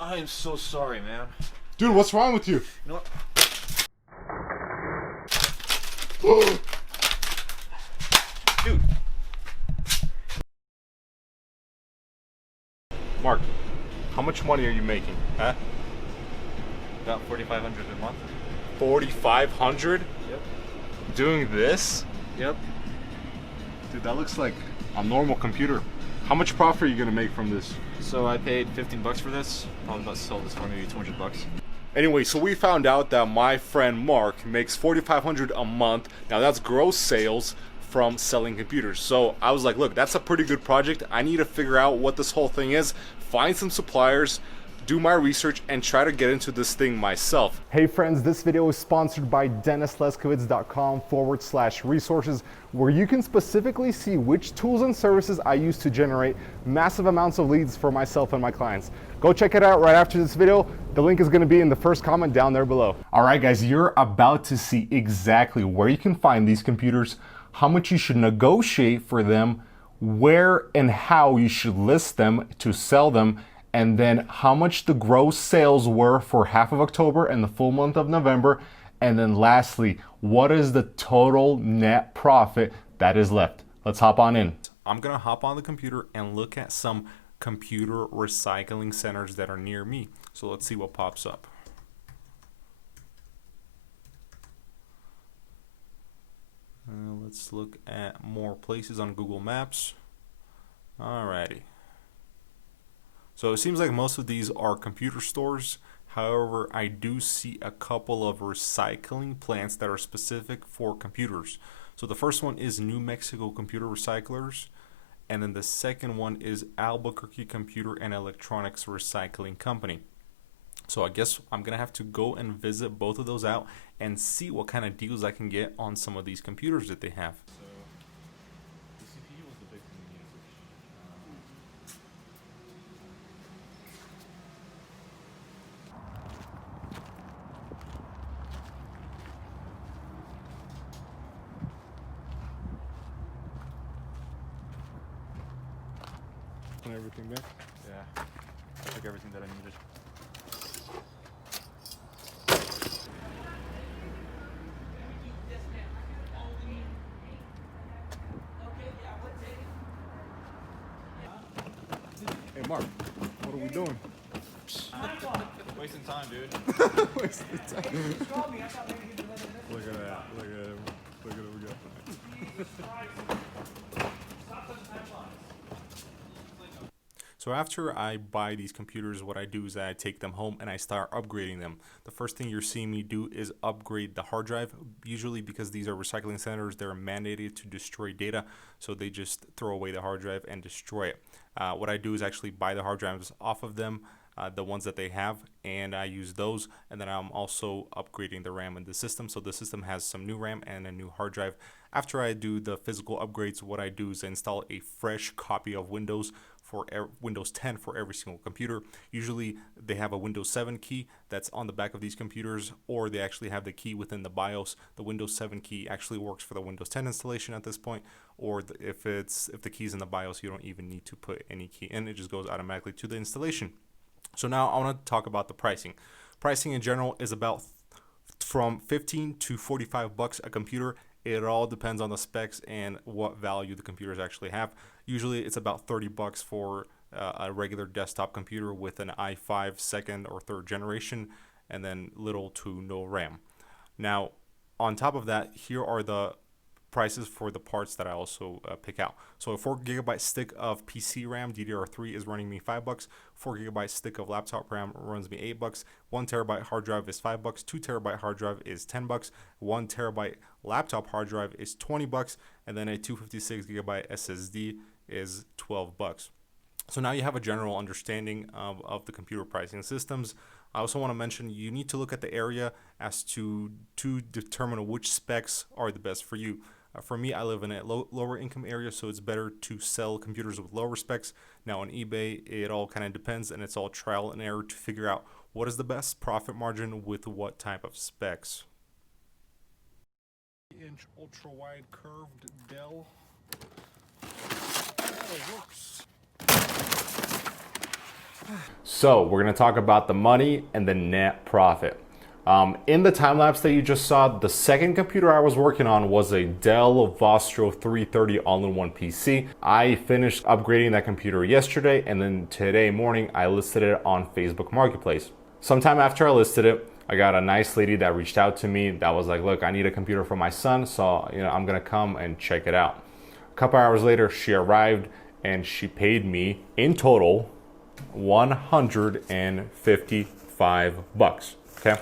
I am so sorry, man. Dude, what's wrong with you? You know what? Dude. Mark, how much money are you making? Huh? About $4,500 a month. 4,500? Yep. Doing this? Yep. Dude, that looks like a normal computer. How much profit are you gonna make from this? So I paid 15 bucks for this. Probably about to sell this for maybe 200 bucks. Anyway, so we found out that my friend Mark makes 4,500 a month. Now that's gross sales from selling computers. So I was like, look, that's a pretty good project. I need to figure out what this whole thing is, find some suppliers, do my research, and try to get into this thing myself. Hey friends, this video is sponsored by DennisLeskowitz.com/resources, where you can specifically see which tools and services I use to generate massive amounts of leads for myself and my clients. Go check it out right after this video. The link is gonna be in the first comment down there below. All right guys, you're about to see exactly where you can find these computers, how much you should negotiate for them, where and how you should list them to sell them, and then how much the gross sales were for half of October and the full month of November. And then lastly, what is the total net profit that is left? Let's hop on in. I'm gonna hop on the computer and look at some computer recycling centers that are near me. So let's see what pops up. Let's look at more places on Google Maps. Alrighty. So it seems like most of these are computer stores. However, I do see a couple of recycling plants that are specific for computers. So the first one is New Mexico Computer Recyclers, and then the second one is Albuquerque Computer and Electronics Recycling Company. So I guess I'm gonna have to go and visit both of those out and see what kind of deals I can get on some of these computers that they have. The CPU was the big thing we needed. And everything there? Yeah. I took everything that I needed. Hey Mark, what are we doing? Wasting time, dude. Wasting time. Look at that. Look at him. Look at what we got. So after I buy these computers, what I do is I take them home and I start upgrading them. The first thing you're seeing me do is upgrade the hard drive. Usually because these are recycling centers, they're mandated to destroy data. So they just throw away the hard drive and destroy it. What I do is actually buy the hard drives off of them, the ones that they have, and I use those. And then I'm also upgrading the RAM in the system. So the system has some new RAM and a new hard drive. After I do the physical upgrades, what I do is install a fresh copy of Windows for Windows 10 for every single computer. Usually they have a Windows 7 key that's on the back of these computers, or they actually have the key within the BIOS. The Windows 7 key actually works for the Windows 10 installation at this point, or if the key's in the BIOS, you don't even need to put any key in. It just goes automatically to the installation. So now I want to talk about the pricing. Pricing in general is about from 15 to 45 bucks a computer. It all depends on the specs and what value the computers actually have. Usually it's about 30 bucks for a regular desktop computer with an i5 second or third generation, and then little to no RAM. Now, on top of that, here are the prices for the parts that I also pick out. So a 4 gigabyte stick of PC RAM DDR3 is running me $5. 4 gigabyte stick of laptop RAM runs me $8. 1 terabyte hard drive is $5. 2 terabyte hard drive is $10. 1 terabyte laptop hard drive is $20, and then a 256 gigabyte SSD is $12. So now you have a general understanding of the computer pricing systems. I also want to mention you need to look at the area as to determine which specs are the best for you. For me, I live in a lower income area, so it's better to sell computers with lower specs. Now on eBay, it all kind of depends, and it's all trial and error to figure out what is the best profit margin with what type of specs. 3-inch ultra-wide curved Dell. Oh, it works. So we're going to talk about the money and the net profit. In the time lapse that you just saw, the second computer I was working on was a Dell Vostro 330 all-in-one PC. I finished upgrading that computer yesterday, and then today morning I listed it on Facebook Marketplace. Sometime after I listed it, I got a nice lady that reached out to me that was like, look, I need a computer for my son, so I'm gonna come and check it out. A couple hours later, she arrived and she paid me in total $155. Okay, I'm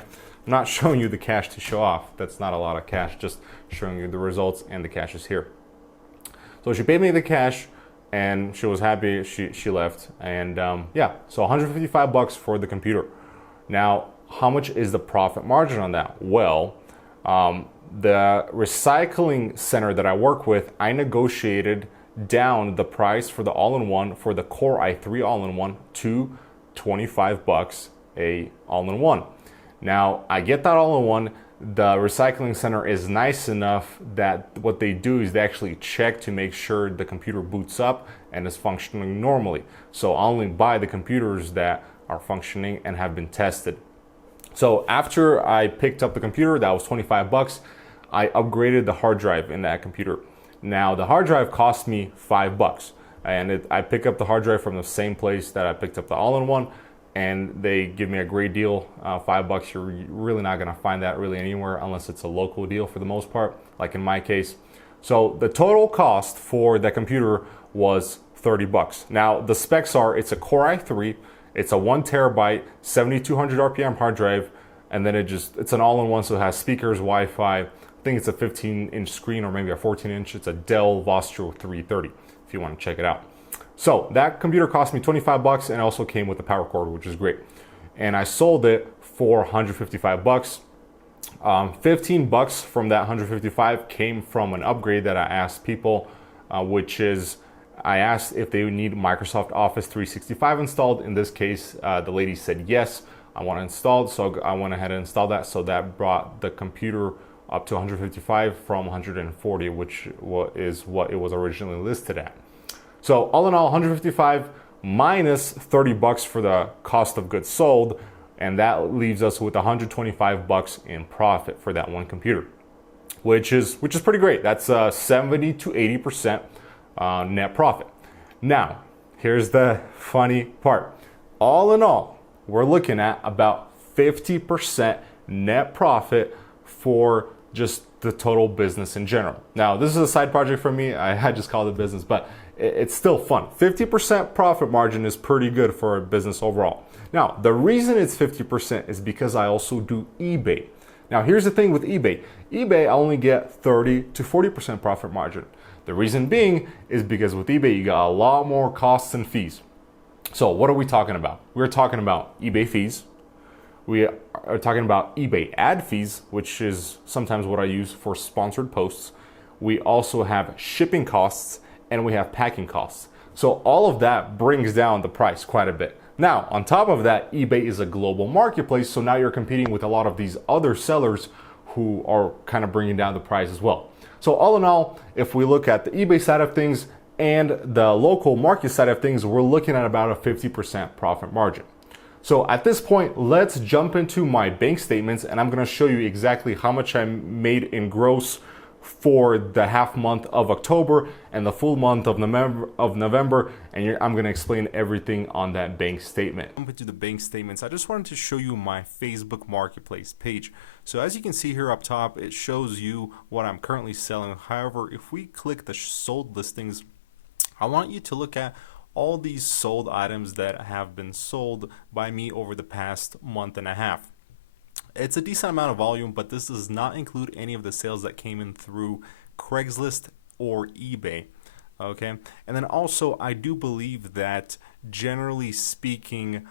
not showing you the cash to show off. That's not a lot of cash, just showing you the results, and the cash is here. So she paid me the cash and she was happy. She left, and yeah, so $155 for the computer. Now, how much is the profit margin on that? Well, the recycling center that I work with, I negotiated down the price for the all-in-one for the Core i3 all-in-one to $25 a all-in-one. Now, I get that all-in-one. The recycling center is nice enough that what they do is they actually check to make sure the computer boots up and is functioning normally. So I only buy the computers that are functioning and have been tested. So after I picked up the computer, that was $25, I upgraded the hard drive in that computer. Now the hard drive cost me $5, and I pick up the hard drive from the same place that I picked up the all-in-one, and they give me a great deal. $5, you're really not gonna find that really anywhere unless it's a local deal for the most part, like in my case. So the total cost for that computer was $30. Now the specs are, it's a Core i3, it's a 1 terabyte, 7200 RPM hard drive, and then it's an all-in-one, so it has speakers, Wi-Fi. I think it's a 15-inch screen or maybe a 14-inch. It's a Dell Vostro 330 if you want to check it out. So that computer cost me $25 and also came with a power cord, which is great. And I sold it for $155. $15 from that $155 came from an upgrade that I asked people, which is I asked if they would need Microsoft Office 365 installed. In this case, the lady said yes, I want it installed. So I went ahead and installed that. So that brought the computer up to 155 from 140, which is what it was originally listed at. So all in all, 155 minus $30 for the cost of goods sold, and that leaves us with $125 in profit for that one computer, which is pretty great. That's 70 to 80% net profit. Now, here's the funny part. All in all, we're looking at about 50% net profit for just the total business in general. Now, this is a side project for me. I just called it business, but it's still fun. 50% profit margin is pretty good for a business overall. Now, the reason it's 50% is because I also do eBay. Now, here's the thing with eBay. eBay, I only get 30 to 40% profit margin. The reason being is because with eBay, you got a lot more costs and fees. So what are we talking about? We're talking about eBay fees. We are talking about eBay ad fees, which is sometimes what I use for sponsored posts. We also have shipping costs, and we have packing costs. So all of that brings down the price quite a bit. Now, on top of that, eBay is a global marketplace, so now you're competing with a lot of these other sellers who are kind of bringing down the price as well. So all in all, if we look at the eBay side of things and the local market side of things, we're looking at about a 50% profit margin. So at this point, let's jump into my bank statements, and I'm gonna show you exactly how much I made in gross for the half month of October and the full month of November, and I'm going to explain everything on that bank statement. Jump into the bank statements. I just wanted to show you my Facebook Marketplace page. So as you can see here up top, it shows you what I'm currently selling. However, if we click the sold listings, I want you to look at all these sold items that have been sold by me over the past month and a half. It's a decent amount of volume, but this does not include any of the sales that came in through Craigslist or eBay. Okay, and then also I do believe that generally speaking,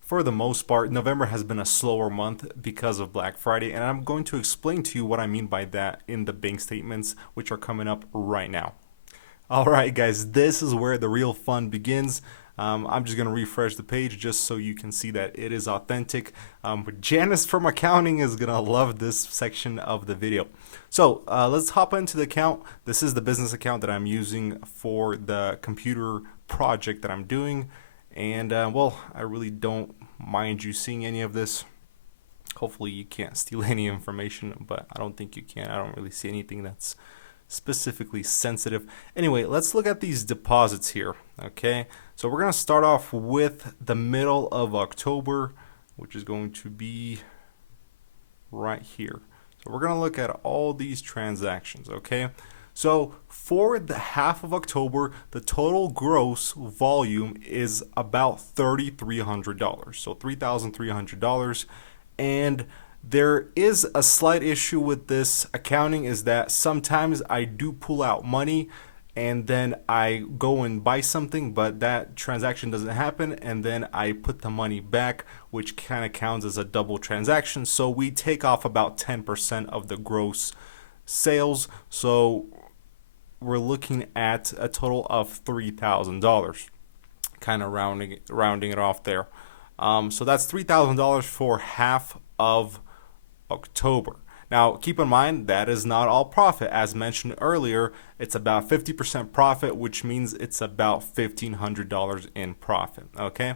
for the most part, November has been a slower month because of Black Friday, and I'm going to explain to you what I mean by that in the bank statements, which are coming up right now. All right, guys, this is where the real fun begins. I'm just going to refresh the page just so you can see that it is authentic. But Janice from accounting is going to love this section of the video. So let's hop into the account. This is the business account that I'm using for the computer project that I'm doing. And well, I really don't mind you seeing any of this. Hopefully you can't steal any information, but I don't think you can. I don't really see anything that's specifically sensitive. Anyway, let's look at these deposits here. Okay, so we're gonna start off with the middle of October, which is going to be right here. So we're gonna look at all these transactions. Okay, so for the half of October, the total gross volume is about $3,300, so $3,300. And there is a slight issue with this accounting, is that sometimes I do pull out money and then I go and buy something, but that transaction doesn't happen, and then I put the money back, which kind of counts as a double transaction. So we take off about 10% of the gross sales. So we're looking at a total of $3,000, kind of rounding it off there. So that's $3,000 for half of October. Now, keep in mind that is not all profit. As mentioned earlier, it's about 50% profit, which means it's about $1,500 in profit. Okay.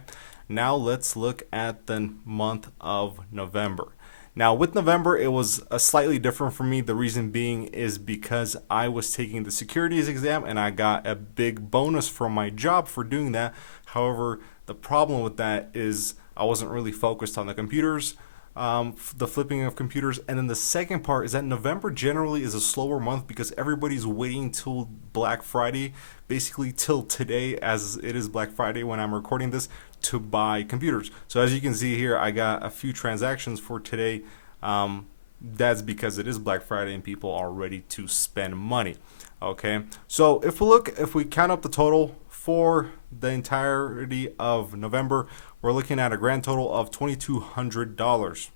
Now let's look at the month of November. Now with November, it was slightly different for me. The reason being is because I was taking the securities exam and I got a big bonus from my job for doing that. However, the problem with that is I wasn't really focused on the computers, the flipping of computers. And then the second part is that November generally is a slower month because everybody's waiting till Black Friday, basically till today, as it is Black Friday when I'm recording this, to buy computers. So as you can see here, I got a few transactions for today. That's because it is Black Friday and people are ready to spend money. Okay, so if we count up the total for the entirety of November, we're looking at a grand total of $2,200.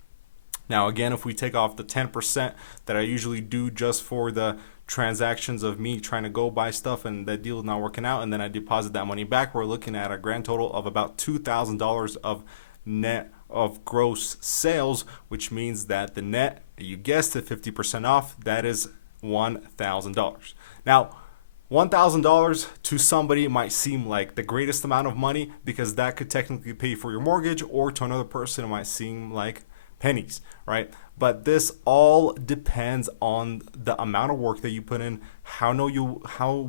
Now again, if we take off the 10% that I usually do just for the transactions of me trying to go buy stuff and that deal is not working out, and then I deposit that money back, we're looking at a grand total of about $2,000 of net of gross sales, which means that the net, you guessed it, 50% off, that is $1,000. Now $1,000 to somebody might seem like the greatest amount of money because that could technically pay for your mortgage, or to another person it might seem like pennies, right? But this all depends on the amount of work that you put in, how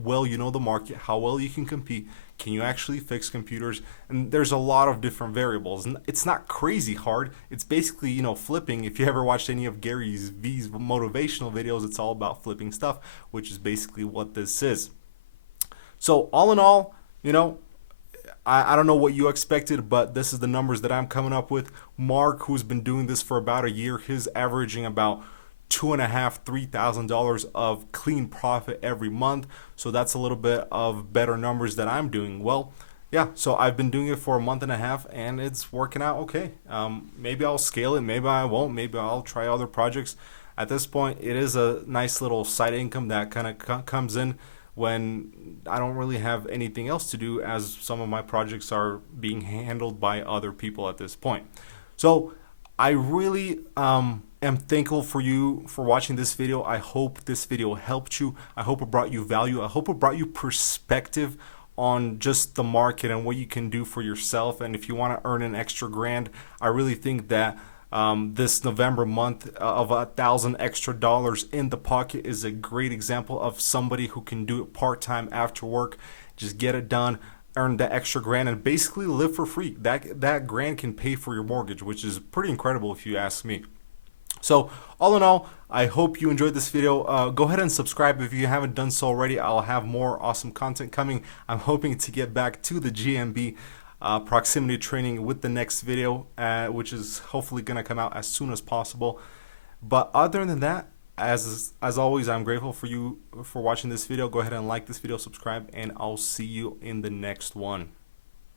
well you know the market, how well you can compete, can you actually fix computers, and there's a lot of different variables. And it's not crazy hard. It's basically, you know, flipping. If you ever watched any of Gary V's motivational videos, it's all about flipping stuff, which is basically what this is. So all in all, you know, I don't know what you expected, but this is the numbers that I'm coming up with. Mark, who's been doing this for about a year, he's averaging about $2,500, $3,000 of clean profit every month. So that's a little bit of better numbers that I'm doing. Well, yeah, so I've been doing it for a month and a half and it's working out okay. Maybe I'll scale it, maybe I won't, maybe I'll try other projects. At this point, it is a nice little side income that kind of comes in when I don't really have anything else to do, as some of my projects are being handled by other people at this point. So I really am thankful for you for watching this video. I hope this video helped you. I hope it brought you value. I hope it brought you perspective on just the market and what you can do for yourself. And if you want to earn an extra grand, I really think that this November month of $1,000 extra in the pocket is a great example of somebody who can do it part-time after work. Just get it done, earn that extra grand, and basically live for free. That grand can pay for your mortgage, which is pretty incredible if you ask me. So all in all, I hope you enjoyed this video. Go ahead and subscribe if you haven't done so already. I'll have more awesome content coming. I'm hoping to get back to the GMB proximity training with the next video, which is hopefully going to come out as soon as possible. But other than that, as always, I'm grateful for you for watching this video. Go ahead and like this video, subscribe, and I'll see you in the next one.